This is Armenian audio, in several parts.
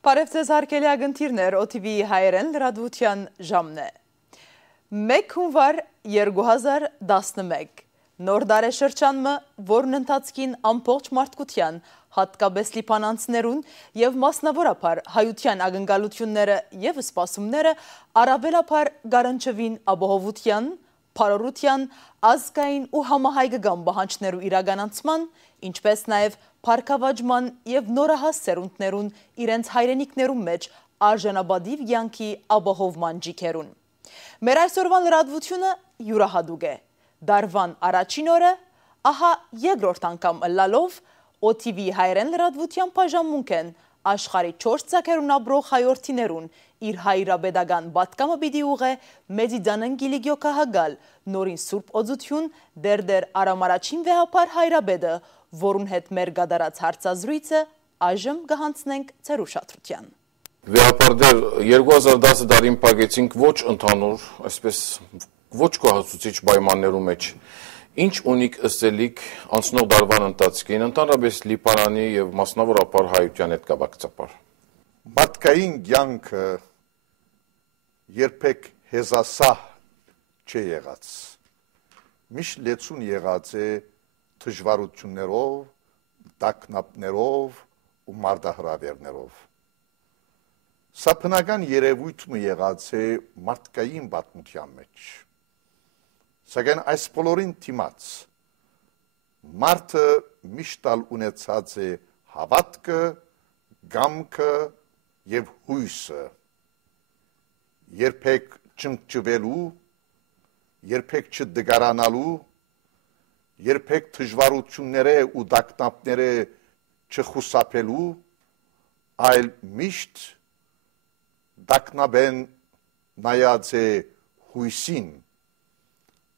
Բարև ձեզ հարգելի ագնթիրներ, OTV-ի հայերեն լրատվության ժամն է։ 1 հունվար 2011 նոր դարեշրջանը, որն ընթացքին ամբողջ մարդկության, հատկապես լիբանանցիներուն և մասնավորապես հայության ակնկալությունները և սպասումները առավելապես գարանչվին ապահովության, փառօրության, ազգային ու համահայկական պահանջներու իրականացման, ինչպես նաև փառքավաճման և նորահաս սերունդներուն իրենց հայրենիքներուն մեջ արժանապատիվ կյանքի ապահովման ջիքերուն։ Մեր այսօրվան լրատվությունը յուրահատուկ է։ Դարվան առաջին օրը, ահա երկրորդ անգամ ըլլալով OTV-ի հայերեն լրատվության բաժանմունք են աշխարհի 4 ցակերուն ապրող հայորդիներուն իր հայրապետական պատկամը պիտի ուղղե Մեծիդանն Գիլիգիո քահագալ նորին սուրբ օծություն դեր Արամ առաջին վեհապար հայրապետը, որուն հետ մեր գդարած հարցազրույցը այժմ կհանձնենք ձեր ուշադրության։ Վեհապար դեր 2010 դարին պագեցինք ոչ ընդհանուր, այսպես ոչ կոհացուցիչ պայմաններու մեջ։ Ինչ ունիք ըստելիք անցնող դարվան ընթացքին, ընդհանրապես Լիբանանի և մասնավորապես հայության հետ կապակցաբար։ Մարդկային կյանքը երբեք հեզասահ չի եղած։ Միշտ լեցուն եղած է դժվարություններով, տագնապներով ու մարտահրավերներով։ Սա բնական երևույթը եղած է մարդկային պատմության մեջ։ Սակայն այս բոլորին դիմաց մարդը միշտ ունեցած է հավատքը, կամքը և հույսը, երբեք չընկճվելու, երբեք չդգարանալու, երբեք դժվարությունները ու տագնապները չխուսափելու, այլ միշտ տագնապեն նայած է հույսին,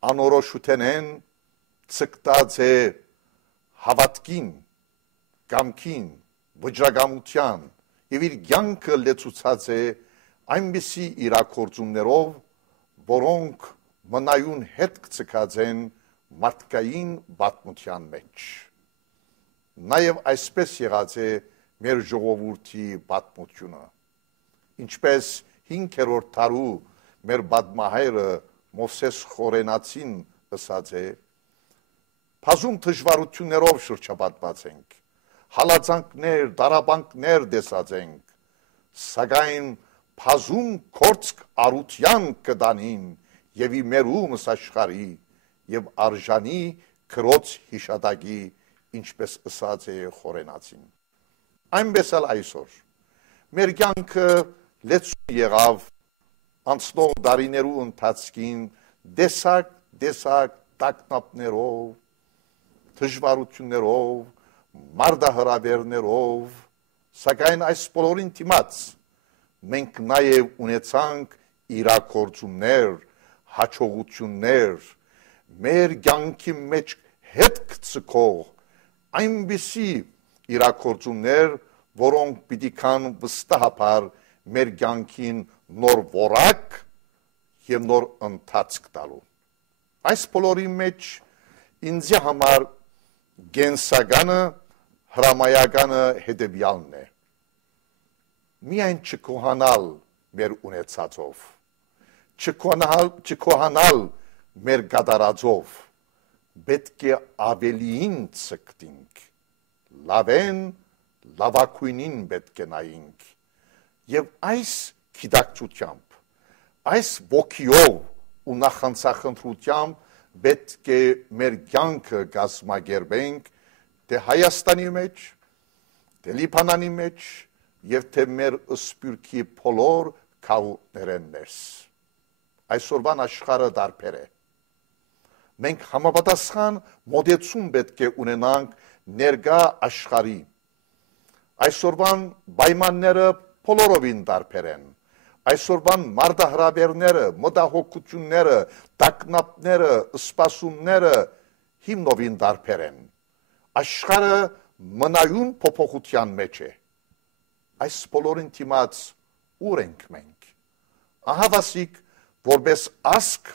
անորոշութենեն ցկտած է հավատքին, կամքին, վճռականության և իր կյանքը լեցուցած է այնպիսի իրաքործումներով, որոնք մնայուն հետք ցկած են մարդկային պատմության մեջ։ Նաև այսպես եղած է մեր ժողովրդի պատմությունը, ինչպես 5-րդ դարու մեր պատմահայրը Մովսես Խորենացին ասած է, բազում դժվարություններով շրջապատված ենք, հալածանքներ, դարաբանքներ տեսած ենք, սակայն բազում գործք արության կտանին և իմերումս աշխարհի և արժանի քրոց հիշատակի, ինչպես ասած է Խորենացին։ Այնպես էլ այսօր մեր կյանքը լեցուն եղավ անցնող դարիներու ընթացքին դեսակ տագնապներով, դժվարություններով, մարտահրավերներով, սակայն այս բոլորին դիմաց մենք նաև ունեցանք իրաքործումներ, հաջողություններ, մեր կյանքի մեջ հետք ցկող այնպիսի իրաքործումներ, որոնք պիտի կան վստահաբար մեր կյանքին նոր որակ և նոր ընթացք տալու։ Այս բոլորի մեջ ինձ համար կենսականը, հրամայականը հետևյալն է։ Միայն չկոհանալ մեր ունեցածով, չկոհանալ մեր կատարածով, պետք է ավելիին ցկտինք, լավեն, լավագույնին պետք է նայինք և այս գիտակցությամբ, այս ոգիով ու նախանցախնդրությամբ պետք է մեր կյանքը կազմակերպենք թե Հայաստանի մեջ, թե Լիբանանի մեջ և թե մեր սփյուռքի բոլոր քաղաքներեն ներս։ Այսօրվան աշխարհը տարբեր է։ Մենք համապատասխան մոտեցում պետք է ունենանք ներկա աշխարհի։ Այսօրվան պայմանները բոլորովին տարբեր են։ Այսօրվան մարտահրավերները, մտահոգությունները, տագնապները, սպասումները հիմնովին տարբեր են։ Աշխարհը մնայուն փոփոխության մեջ է։ Այս բոլորին դիմաց ուր ենք մենք։ Ահավասիկ, որպես ազգ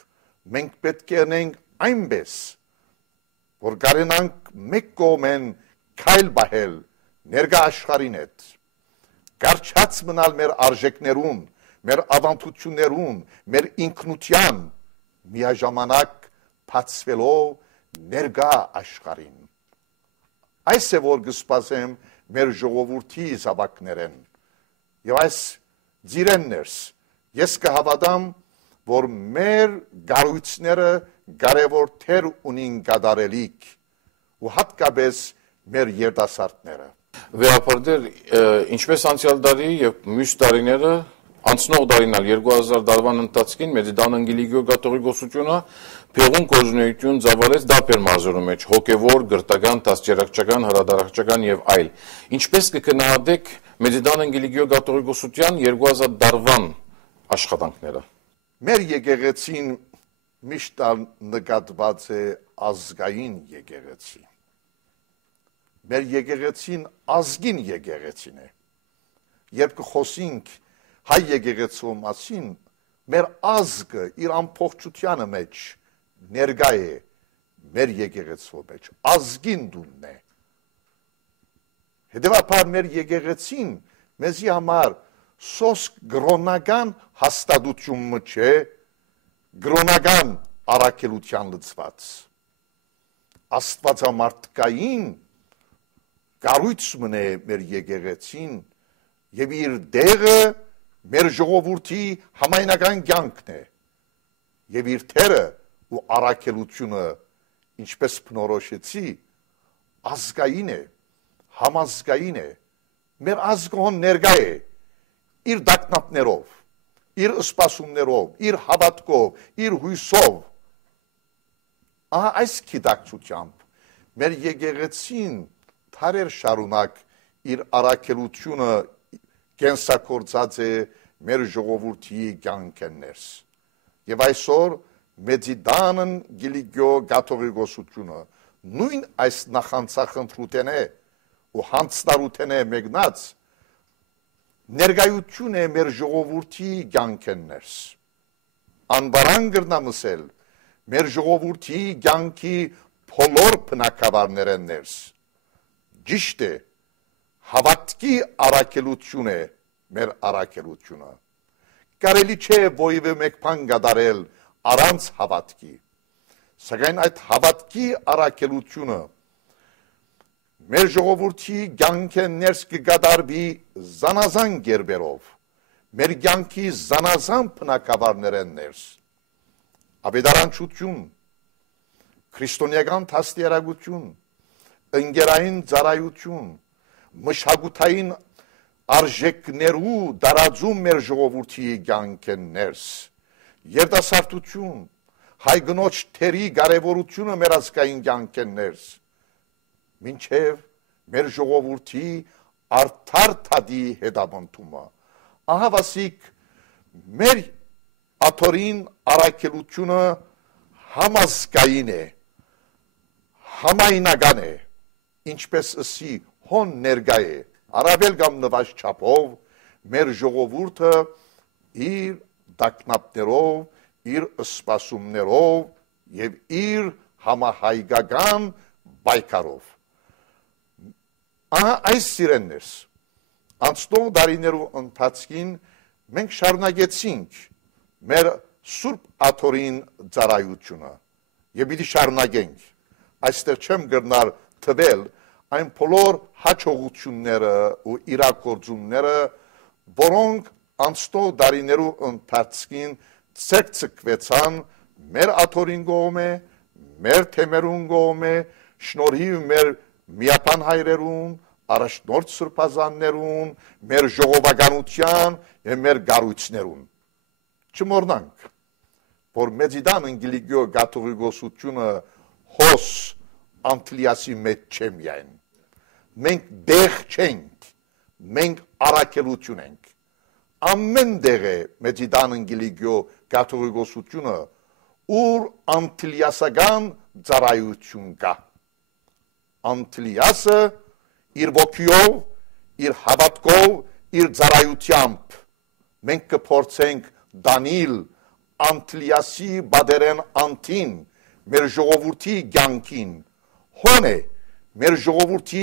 մենք պետք է անենք այնպես, որ կարենանք մեկ կողմեն քայլ բահել ներկա աշխարհին հետ, Կարճած մնալ մեր արժեքներուն, մեր ավանդություններուն, մեր ինքնության, միաժամանակ բացվելով ներկա աշխարհին։ Այս է որ կսպասեմ մեր ժողովրդի զավակներեն։ Եվ այս ծիրեններս ես կհավատամ, որ մեր գարույցները կարևոր թեր ունին կատարելիք ու հատկապես մեր երիտասարդները։ Վերապրդել ինչպես անցյալ տարի եւ մյուս տարիները անցնող տարին 2000 տարվան ընթացքին Մեծիդան Անգելիկիո կաթողիկոսությունը փեղուն կորզունեություն ծավալեց դապեր մարզերու մեջ հոգևոր, գրտական, դաստիարակչական, հրադարակչական եւ այլ։ Ինչպես կգնահատեք Մեծիդան Անգելիկիո կաթողիկոսության 2000 տարվան աշխատանքները։ Մեր եկեղեցին միշտ նկատված է ազգային եկեղեցի։ Մեր եկեղեցին ազգին եկեղեցին է։ Երբ կխոսենք հայ եկեղեցու մասին, մեր ազգը իր ամբողջությանը մեջ ներկա է մեր եկեղեցու մեջ, ազգին դունն է։ Հետևաբար մեր եկեղեցին մեզի համար սոսկ գրոնական հաստատություն չէ, գրոնական առաքելության լծված։ Աստվածամարտկային կառույցն է մեր եկեղեցին եւ իր դերը մեր ժողովրդի համայնական կյանքն է եւ իր թերը ու առաքելությունը ինչպես բնորոշեցի ազգային է, համազգային է, մեր ազգը ներկա է իր դակնապներով, իր սպասումներով, իր հավատքով, իր հույսով։ Այս գիտակցությամբ մեր եկեղեցին թարեր շարունակ իր առաքելությունը կենսակորցած է մեր ժողովրդի կյանքներս։ Եվ այսօր Մեծիդան Անգելիկիո կաթողիկոսությունը նույն այս նախանցախնդրութեն է ու հանցնարութեն է մեկնած ներկայություն է մեր ժողովրդի կյանքներս։ Անբարան կրնամսել մեր ժողովրդի կյանքի բոլոր բնակավարներներս։ Ճիշտ է, հավատքի առաքելություն է մեր առաքելությունը։ Կարելի չէ ովևէ մեկ բան կատարել առանց հավատքի։ Սակայն այդ հավատքի առաքելությունը մեր ժողովրդի կյանքներս կկատարվի զանազան կերպերով, մեր կյանքի զանազան բնակավարներներս։ Ավետարանչություն, քրիստոնեական դաստիարակություն, ընկերային ծառայություն, մշակութային արժեքներու դարաձում մեր ժողովրդի կյանքներս, երիտասարդություն, հայ գնոջ թերի կարևորությունը մեր ազգային կյանքներս, մինչև մեր ժողովրդի արդար թադի հետապնդումը։ Ահավասիկ մեր աթորին առաքելությունը համազգային է, համայնական է, ինչպես ըսի հոն ներկա է, առավել կամ նվազ չափով մեր ժողովուրդը իր դակնապներով, իր սպասումներով եւ իր համահայկական բայկարով։ Այս սիրեններս, անցնող դարիներու ընթացքին մենք շարունակեցինք մեր Սուրբ Աթորին ծառայությունը եւ պիտի շարունակենք։ Այստեղ չեմ գտնար թվել այն բոլոր հաջողությունները ու իրագործումները, որոնք անցնող դարիներու ընթացքին ցկցկվեցան մեր աթորին կողմէ, մեր թեմերուն կողմէ, շնորհիվ մեր միապան հայրերուն, առաջնորդ սրբազաններուն, մեր ժողովականության եւ մեր գառույցներուն։ Չմոռնանք, որ Մեծիդան Անգելիկիո կաթողիկոսությունը հոս Անտիլիասի մեջ չէ միայն։ Մենք դեղ չենք, մենք առաքելություն ենք։ Ամեն դեղ է Մեծիդան Անգելիկիո կաթողիկոսությունը, ուր անտիլիասական ծառայություն կա։ Անտիլիասը իր ոգիով, իր հավատքով, իր ծառայությամբ մենք կփորձենք Դանիել Անտիլիասի բادرեն անտին մեր ժողովրդի կյանքին հոն է մեր ժողովրդի